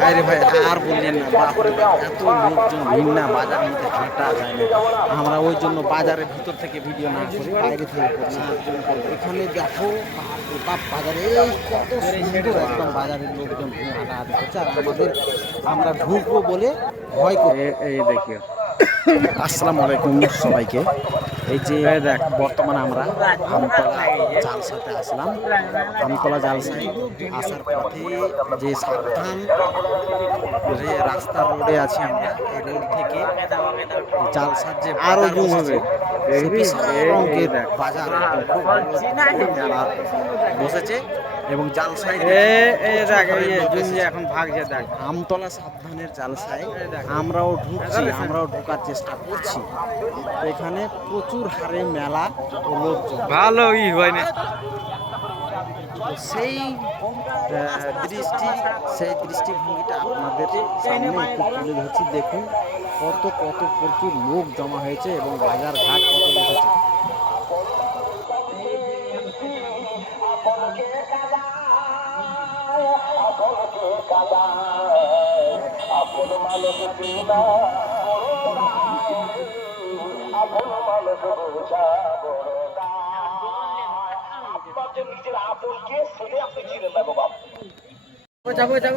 ভাইরে ভাই আর বললেন না বাপরে এত লোকজন ভিন্না বাজার মধ্যে হাঁটা যায় না। আমরা ওই জন্য বাজারের ভিতর থেকে ভিডিও না করি বাইরে থেকে করছি এখানে দেখো বাপ বাজারে কত সুন্দর একদম বাজারের লোকজন ভিড় হাঁটাহাঁটি করছে আর আমাদের আমরা ঢুকবো বলে ভয় করে। এই দেখিও। আসসালামু আলাইকুম সবাইকে। এই যে দেখ বর্তমানে আমরা আমতলা জালসাতে আসলাম। আমতলা জালসায় আসার পথে যে সাবধান যে রাস্তা রোডে আছি আমরা এই রোড থেকে জালসার যে আরও জুম হবে। বাজার। বসেছে এবং জালসায় এখন ভাগছে দেখ। আমতলা সাবধানের জালসায় আমরাও ঢুকছি আমরাও ঢোকার চেষ্টা করছি। এখানে প্রচুর হারে মেলা ও লোকজন। ভালো ই হয় না। সেই দৃষ্টি সেই দৃষ্টিভঙ্গিটা আপনাদের সামনে একটু তুলে ধরছি। দেখুন কত কত প্রচুর লোক জমা হয়েছে এবং বাজার ঘাট কত বসেছে যাব যাব।